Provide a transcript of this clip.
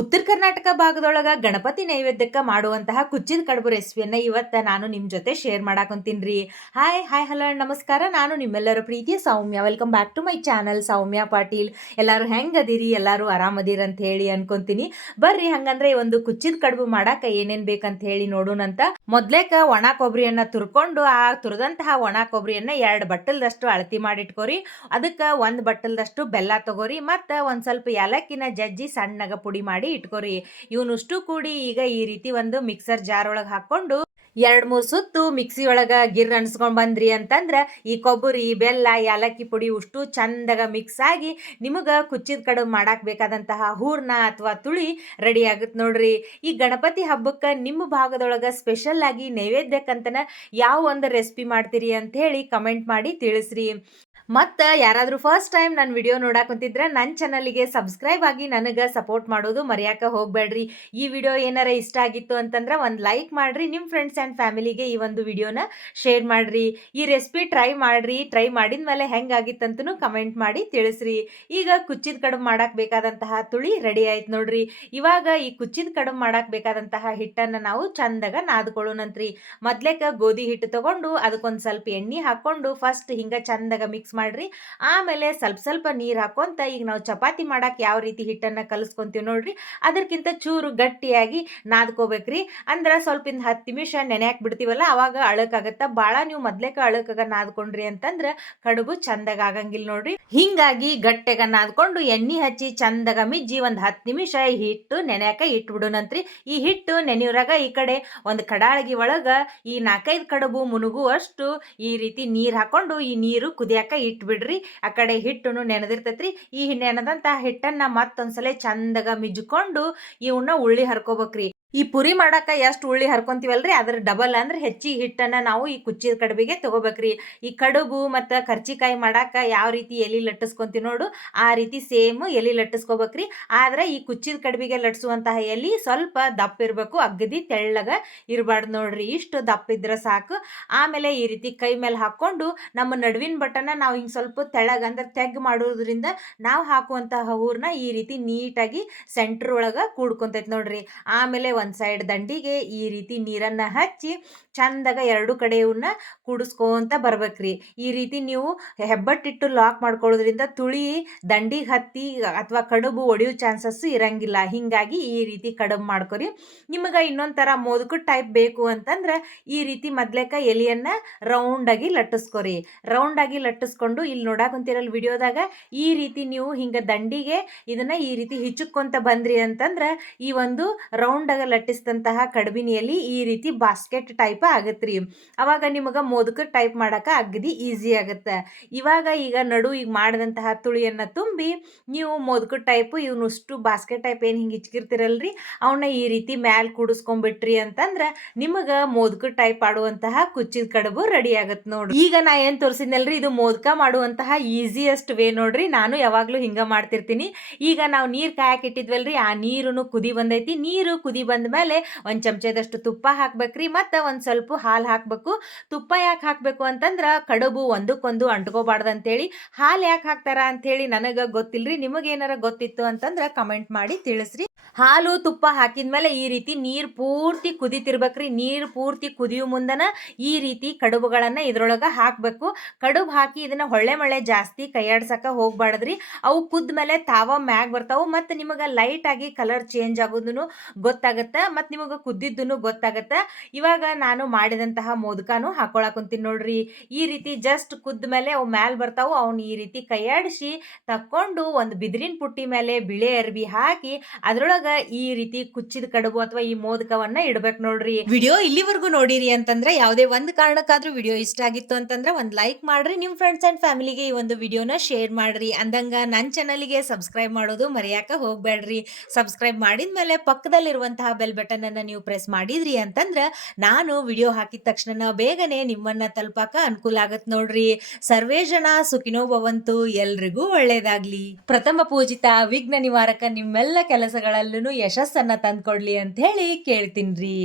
ಉತ್ತರ ಕರ್ನಾಟಕ ಭಾಗದೊಳಗ ಗಣಪತಿ ನೈವೇದ್ಯಕ್ಕೆ ಮಾಡುವಂತಹ ಕುಚ್ಚಿದ ಕಡುಬು ರೆಸಿಪಿಯನ್ನ ಇವತ್ತು ನಾನು ನಿಮ್ಮ ಜೊತೆ ಶೇರ್ ಮಾಡಾಕೊಂತೀನಿ. ಹಾಯ್ ಹಲೋ ನಮಸ್ಕಾರ. ನಾನು ನಿಮ್ಮೆಲ್ಲರ ಪ್ರೀತಿಯ Soumya. Welcome back to my channel Soumya Patil. ಎಲ್ಲರೂ ಹೆಂಗದಿರಿ? ಎಲ್ಲರೂ ಆರಾಮದಿರಿ ಅಂತ ಹೇಳಿ ಅನ್ಕೊಂತೀನಿ. ಬರ್ರಿ ಹಂಗಂದ್ರೆ ಒಂದು ಕುಚ್ಚಿದ ಕಡುಬು ಮಾಡಾಕ ಏನೇನ್ ಬೇಕಂತ ಹೇಳಿ ನೋಡೋಣಂತ. ಮೊದ್ಲೇಕ ಒಣ ಕೊಬ್ಬರಿಯನ್ನ ತುರ್ಕೊಂಡು ಆ ತುರಿದಂತಹ ಒಣ ಕೊಬ್ಬರಿಯನ್ನ 2 ಬಟ್ಟಲ್ದಷ್ಟು ಅಳತಿ ಮಾಡಿಟ್ಕೋರಿ. ಅದಕ್ಕೆ 1 ಬಟ್ಟಲ್ದಷ್ಟು ಬೆಲ್ಲ ತಗೋರಿ. ಮತ್ತು ಒಂದು ಸ್ವಲ್ಪ ಏಲಕ್ಕಿನ ಜಜ್ಜಿ ಸಣ್ಣಗ ಪುಡಿ ಮಾಡಿ ಇಟ್ಕೋರಿ. ಇವನಷ್ಟು ಕೂಡಿ ಈಗ ಈ ರೀತಿ ಒಂದು ಮಿಕ್ಸರ್ ಜಾರ್ ಒಳಗೆ ಹಾಕೊಂಡು 2-3 ಸುತ್ತು ಮಿಕ್ಸಿ ಒಳಗ ಗಿರ್ ಅನ್ಸ್ಕೊಂಡ್ ಬಂದ್ರಿ ಅಂತಂದ್ರ ಈ ಕೊಬ್ಬರಿ ಬೆಲ್ಲ ಏಲಕ್ಕಿ ಪುಡಿ ಉಷ್ಟು ಚಂದಾಗ ಮಿಕ್ಸ್ ಆಗಿ ನಿಮಗ ಕುಚ್ಚಿದ ಕಡುಬು ಮಾಡಾಕ್ ಬೇಕಾದಂತಹ ಹೂರ್ಣ ಅಥವಾ ತುಳಿ ರೆಡಿ ಆಗುತ್ತೆ ನೋಡ್ರಿ. ಈ ಗಣಪತಿ ಹಬ್ಬಕ್ಕೆ ನಿಮ್ಮ ಭಾಗದೊಳಗ ಸ್ಪೆಷಲ್ ಆಗಿ ನೈವೇದ್ಯಕ್ಕಂತನ ಯಾವ ಒಂದು ರೆಸಿಪಿ ಮಾಡ್ತೀರಿ ಅಂತ ಹೇಳಿ ಕಮೆಂಟ್ ಮಾಡಿ ತಿಳಿಸ್ರಿ. ಮತ್ತು ಯಾರಾದರೂ ಫಸ್ಟ್ ಟೈಮ್ ನನ್ನ ವಿಡಿಯೋ ನೋಡಾಕಂತಿದ್ರೆ ನನ್ನ ಚಾನಲ್ಗೆ ಸಬ್ಸ್ಕ್ರೈಬ್ ಆಗಿ ನನಗೆ ಸಪೋರ್ಟ್ ಮಾಡೋದು ಮರೆಯೋಕೆ ಹೋಗಬೇಡ್ರಿ. ಈ ವಿಡಿಯೋ ಏನಾರ ಇಷ್ಟ ಆಗಿತ್ತು ಅಂತಂದ್ರೆ ಒಂದು ಲೈಕ್ ಮಾಡಿರಿ. ನಿಮ್ಮ ಫ್ರೆಂಡ್ಸ್ ಆ್ಯಂಡ್ ಫ್ಯಾಮಿಲಿಗೆ ಈ ಒಂದು ವಿಡಿಯೋನ ಶೇರ್ ಮಾಡಿರಿ. ಈ ರೆಸಿಪಿ ಟ್ರೈ ಮಾಡಿರಿ. ಟ್ರೈ ಮಾಡಿದ ಮೇಲೆ ಹೆಂಗಾಗಿತ್ತಂತೂ ಕಮೆಂಟ್ ಮಾಡಿ ತಿಳಿಸ್ರಿ. ಈಗ ಕುಚ್ಚಿದ ಕಡುಬು ಮಾಡಕ್ಕೆ ಬೇಕಾದಂತಹ ತುಳಿ ರೆಡಿ ಆಯ್ತು ನೋಡ್ರಿ. ಇವಾಗ ಈ ಕುಚ್ಚಿದ ಕಡುಬು ಮಾಡಕ್ಕೆ ಬೇಕಾದಂತಹ ಹಿಟ್ಟನ್ನು ನಾವು ಚಂದಾಗ ನಾದ್ಕೊಳ್ಳೋಣಂತ್ರಿ. ಮೊದ್ಲೇಕ ಗೋಧಿ ಹಿಟ್ಟು ತಗೊಂಡು ಅದಕ್ಕೊಂದು ಸ್ವಲ್ಪ ಎಣ್ಣೆ ಹಾಕ್ಕೊಂಡು ಫಸ್ಟ್ ಹಿಂಗೆ ಚಂದಾಗ ಮಿಕ್ಸ್ ಮಾಡ್ರಿ. ಆಮೇಲೆ ಸ್ವಲ್ಪ ನೀರು ಹಾಕೊಂತ ಈಗ ನಾವು ಚಪಾತಿ ಮಾಡಕ್ಕೆ ಯಾವ ರೀತಿ ಹಿಟ್ಟನ್ನು ಕಲಿಸ್ಕೊಂತೀವಿ ನೋಡ್ರಿ, ಅದಕ್ಕಿಂತ ಚೂರು ಗಟ್ಟಿಯಾಗಿ ನಾದ್ಕೋಬೇಕ್ರಿ. ಅಂದ್ರೆ ಸ್ವಲ್ಪ 10 ನಿಮಿಷ ನೆನೆಯಾಕ್ ಬಿಡ್ತೀವಲ್ಲ ಅವಾಗ ಅಳಕಾಗತ್ತ. ಭಾಳ ನೀವು ಮೊದ್ಲೇಕ ಅಳಕಾಗ ನಾದ್ಕೊಂಡ್ರಿ ಅಂತಂದ್ರೆ ಕಡುಬು ಚಂದಾಗ ಆಗಂಗಿಲ್ಲ ನೋಡ್ರಿ. ಹಿಂಗಾಗಿ ಗಟ್ಟೆಗ ನಾದ್ಕೊಂಡು ಎಣ್ಣೆ ಹಚ್ಚಿ ಚಂದಾಗ ಮಿಜ್ಜಿ 10 ನಿಮಿಷ ಹಿಟ್ಟು ನೆನೆಯಾಕ ಇಟ್ಬಿಡೋಣಂತ್ರಿ. ಈ ಹಿಟ್ಟು ನೆನೆಯುವಾಗ ಈ ಕಡೆ ಒಂದು ಕಡಾಳಗಿ ಒಳಗ ಈ 4-5 ಕಡುಬು ಮುನುಗುವಷ್ಟು ಈ ರೀತಿ ನೀರು ಹಾಕೊಂಡು ಈ ನೀರು ಕುದಿಯಾಕ ಇಟ್ಬಿಡ್ರಿ. ಆ ಕಡೆ ಹಿಟ್ಟು ನೆನೆದಿರ್ತೈತ್ರಿ. ಈ ನೆನೆದಂತ ಹಿಟ್ಟನ್ನ ಮತ್ತೊಂದ್ಸಲ ಚಂದಾಗ ಮಿಜ್ಕೊಂಡು ಇವನ್ನ ಉಳ್ಳಿ ಹರ್ಕೋಬೇಕ್ರಿ. ಈ ಪುರಿ ಮಾಡಾಕ ಎಷ್ಟು ಉಳ್ಳಿ ಹರ್ಕೊಂತೀವಲ್ರಿ ಅದ್ರ ಡಬಲ್ ಅಂದ್ರೆ ಹೆಚ್ಚಿಗೆ ಹಿಟ್ಟನ್ನ ನಾವು ಈ ಕುಚ್ಚಿದ ಕಡುಬಿಗೆ ತಗೋಬೇಕ್ರಿ. ಈ ಕಡುಬು ಮತ್ತು ಕರ್ಚಿಕಾಯಿ ಮಾಡಾಕ ಯಾವ ರೀತಿ ಎಲಿ ಲಟ್ಟಿಸ್ಕೊಂತೀವಿ ನೋಡು ಆ ರೀತಿ ಸೇಮ್ ಎಲಿ ಲಟ್ಟಿಸ್ಕೋಬೇಕ್ರಿ. ಆದ್ರೆ ಈ ಕುಚ್ಚಿದ ಕಡುಬಿಗೆ ಲಟ್ಸುವಂತಹ ಎಲಿ ಸ್ವಲ್ಪ ದಪ್ಪ ಇರಬೇಕು, ಅಗದಿ ತೆಳ್ಳಗ ಇರಬಾರ್ದು ನೋಡ್ರಿ. ಇಷ್ಟು ದಪ್ಪ ಇದ್ರೆ ಸಾಕು. ಆಮೇಲೆ ಈ ರೀತಿ ಕೈ ಮೇಲೆ ಹಾಕೊಂಡು ನಮ್ಮ ನಡುವಿನ ಬಟನ್ನ ನಾವು ಹಿಂಗೆ ಸ್ವಲ್ಪ ತೆಳ್ಳಗ ಅಂದ್ರೆ ತೆಗ್ ಮಾಡೋದ್ರಿಂದ ನಾವು ಹಾಕುವಂತಹ ಹೂರ್ನ ಈ ರೀತಿ ನೀಟಾಗಿ ಸೆಂಟ್ರ್ ಒಳಗೆ ಕೂಡ್ಕೊಂತೈತೆ ನೋಡ್ರಿ. ಆಮೇಲೆ ಒಂದು ಸೈಡ್ ದಂಡಿಗೆ ಈ ರೀತಿ ನೀರನ್ನು ಹಚ್ಚಿ ಚಂದಾಗ 2 ಕಡೆಯವನ್ನ ಕೂಡಿಸ್ಕೊಂತ ಬರ್ಬೇಕ್ರಿ. ಈ ರೀತಿ ನೀವು ಹೆಬ್ಬಟ್ಟಿಟ್ಟು ಲಾಕ್ ಮಾಡ್ಕೊಳ್ಳೋದ್ರಿಂದ ತುಳಿ ದಂಡಿಗೆ ಹತ್ತಿ ಅಥವಾ ಕಡುಬು ಒಡೆಯೋ ಚಾನ್ಸಸ್ ಇರಂಗಿಲ್ಲ. ಹಿಂಗಾಗಿ ಈ ರೀತಿ ಕಡುಬು ಮಾಡ್ಕೊರಿ. ನಿಮಗೆ ಇನ್ನೊಂದು ಥರ ಮೋದಕದ ಟೈಪ್ ಬೇಕು ಅಂತಂದ್ರೆ ಈ ರೀತಿ ಮೊದ್ಲೇಕ ಎಲೆಯನ್ನ ರೌಂಡಾಗಿ ಲಟ್ಟಿಸ್ಕೊರಿ. ರೌಂಡಾಗಿ ಲಟ್ಟಿಸ್ಕೊಂಡು ಇಲ್ಲಿ ನೋಡಾಕಂತೀರಲ್ಲ ವಿಡಿಯೋದಾಗ ಈ ರೀತಿ ನೀವು ಹಿಂಗೆ ದಂಡಿಗೆ ಇದನ್ನ ಈ ರೀತಿ ಹಿಚ್ಚುಕೊಂತ ಬಂದ್ರಿ ಅಂತಂದ್ರೆ ಈ ಒಂದು ರೌಂಡಾಗ ಲಟ್ಟಿಸಿದಂತಹ ಕಡುಬಿನ ಎಲೆ ಈ ರೀತಿ ಬಾಸ್ಕೆಟ್ ಟೈಪ್ ಆಗತ್ರಿ. ಅವಾಗ ನಿಮಗೆ ಮೋದಕ ಟೈಪ್ ಮಾಡಕ ಅಗದಿ ಈಸಿ ಆಗುತ್ತೆ. ಈಗ ಈಗ ಮಾಡಿದಂತಹ ತುಳಿಯನ್ನ ತುಂಬಿ ನೀವು ಮೋದಕ ಟೈಪ್ ಇವನಷ್ಟು ಬಾಸ್ಕೆಟ್ ಟೈಪ್ ಏನು ಹಿಂಗೆ ಹಿಚ್ಕಿರ್ತಿರಲ್ರಿ ಅವನ್ನ ಈ ರೀತಿ ಮ್ಯಾಲ್ ಕೂಡಿಸ್ಕೊಂಡ್ಬಿಟ್ರಿ ಅಂತಂದ್ರೆ ನಿಮಗೆ ಮೋದಕ ಟೈಪ್ ಆಡುವಂತಹ ಕುಚ್ಚಿದ ಕಡುಬು ರೆಡಿ ಆಗತ್ತೆ ನೋಡ್ರಿ. ಈಗ ನಾ ಏನು ತೋರಿಸಿದ್ನಲ್ರಿ ಇದು ಮೋದಕ ಮಾಡುವಂತಹ ಈಸಿಯೆಸ್ಟ್ ವೇ ನೋಡ್ರಿ. ನಾನು ಯಾವಾಗಲೂ ಹಿಂಗೆ ಮಾಡ್ತಿರ್ತೀನಿ. ಈಗ ನಾವು ನೀರು ಕಾಯಕ್ಕೆ ಇಟ್ಟಿದ್ವಲ್ರಿ ಆ ನೀರು ಕುದಿ ಬಂದೈತಿ. ನೀರು ಕುದಿ ಬಂದ ಮೇಲೆ 1 ಚಮಚದಷ್ಟು ತುಪ್ಪ ಹಾಕ್ಬೇಕ್ರಿ. ಮತ್ತು ಒಂದು ಸ್ವಲ್ಪ ಹಾಲು ಹಾಕಬೇಕು. ತುಪ್ಪ ಯಾಕೆ ಹಾಕಬೇಕು ಅಂತಂದ್ರೆ ಕಡುಬು ಒಂದಕ್ಕೊಂದು ಅಂಟ್ಕೋಬಾರ್ದು ಅಂತೇಳಿ. ಹಾಲು ಯಾಕೆ ಹಾಕ್ತಾರ ಅಂಥೇಳಿ ನನಗೆ ಗೊತ್ತಿಲ್ರಿ. ನಿಮಗೇನಾರ ಗೊತ್ತಿತ್ತು ಅಂತಂದ್ರೆ ಕಮೆಂಟ್ ಮಾಡಿ ತಿಳಿಸ್ರಿ. ಹಾಲು ತುಪ್ಪ ಹಾಕಿದ್ಮೇಲೆ ಈ ರೀತಿ ನೀರು ಪೂರ್ತಿ ಕುದಿತಿರ್ಬೇಕ್ರಿ. ನೀರು ಪೂರ್ತಿ ಕುದಿಯೋ ಮುಂದನ ಈ ರೀತಿ ಕಡುಬುಗಳನ್ನು ಇದ್ರೊಳಗೆ ಹಾಕಬೇಕು. ಕಡುಬು ಹಾಕಿ ಇದನ್ನ ಹೊಳ್ಳೆ ಮಳೆ ಜಾಸ್ತಿ ಕೈಯಾಡ್ಸಕ್ಕೆ ಹೋಗ್ಬಾರ್ದ್ರಿ. ಅವು ಕುದ್ದ ಮೇಲೆ ತಾವ ಮ್ಯಾಗ್ ಬರ್ತಾವೆ ಮತ್ತು ನಿಮಗೆ ಲೈಟಾಗಿ ಕಲರ್ ಚೇಂಜ್ ಆಗೋದನ್ನು ಗೊತ್ತಾಗುತ್ತೆ ಮತ್ತು ನಿಮಗೆ ಕುದ್ದಿದ್ದೂ ಗೊತ್ತಾಗುತ್ತೆ. ಇವಾಗ ನಾನು ಮಾಡಿದಂತಹ ಮೋದಕನೂ ಹಾಕೊಳಕಂತೀನಿ ನೋಡ್ರಿ. ಈ ರೀತಿ ಜಸ್ಟ್ ಕುದ್ದ ಮೇಲೆ ಅವು ಮ್ಯಾಲ್ ಬರ್ತಾವೆ. ಅವನ್ನ ಈ ರೀತಿ ಕೈಯಾಡಿಸಿ ತಕ್ಕೊಂಡು ಒಂದು ಬಿದಿರಿನ ಪುಟ್ಟಿ ಮೇಲೆ ಬಿಳೆ ಅರ್ಬಿ ಹಾಕಿ ಅದ್ರೊಳಗೆ ಈ ರೀತಿ ಕುಚ್ಚಿದ ಕಡುಬು ಅಥವಾ ಈ ಮೋದಕವನ್ನ ಇಡ್ಬೇಕು ನೋಡ್ರಿ. ವಿಡಿಯೋ ಇಲ್ಲಿವರೆಗೂ ನೋಡಿರಿ ಅಂತಂದ್ರೆ ಯಾವುದೇ ಒಂದು ಕಾರಣಕ್ಕಾದ್ರೂ ವಿಡಿಯೋ ಇಷ್ಟ ಆಗಿತ್ತು ಅಂತಂದ್ರೆ ಒಂದು ಲೈಕ್ ಮಾಡ್ರಿ. ನಿಮ್ಮ ಫ್ರೆಂಡ್ಸ್ ಆ್ಯಂಡ್ ಫ್ಯಾಮಿಲಿಗೆ ಈ ಒಂದು ವಿಡಿಯೋನ ಶೇರ್ ಮಾಡ್ರಿ. ಅಂದಂಗ ನನ್ನ ಚಾನಲ್ಗೆ ಸಬ್ಸ್ಕ್ರೈಬ್ ಮಾಡೋದು ಮರೆಯಾಕ ಹೋಗ್ಬೇಡ್ರಿ. ಸಬ್ಸ್ಕ್ರೈಬ್ ಮಾಡಿದ್ಮೇಲೆ ಪಕ್ಕದಲ್ಲಿರುವಂತಹ ಬೆಲ್ ಬಟನ್ ಅನ್ನ ನೀವು ಪ್ರೆಸ್ ಮಾಡಿದ್ರಿ ಅಂತಂದ್ರೆ ನಾನು ವಿಡಿಯೋ ಹಾಕಿದ ತಕ್ಷಣ ಬೇಗನೆ ನಿಮ್ಮನ್ನ ತಲುಪಾಕ ಅನುಕೂಲ ಆಗತ್ ನೋಡ್ರಿ. ಸರ್ವೇ ಜನ ಸುಖಿನೋ ಭವಂತು. ಎಲ್ರಿಗೂ ಒಳ್ಳೇದಾಗ್ಲಿ. ಪ್ರಥಮ ಪೂಜಿತ ವಿಘ್ನ ನಿವಾರಕ ನಿಮ್ಮೆಲ್ಲ ಕೆಲಸಗಳಲ್ಲೂ ಯಶಸ್ಸನ್ನ ತಂದ್ಕೊಡ್ಲಿ ಅಂತ ಹೇಳಿ ಕೇಳ್ತೀನ್ರಿ.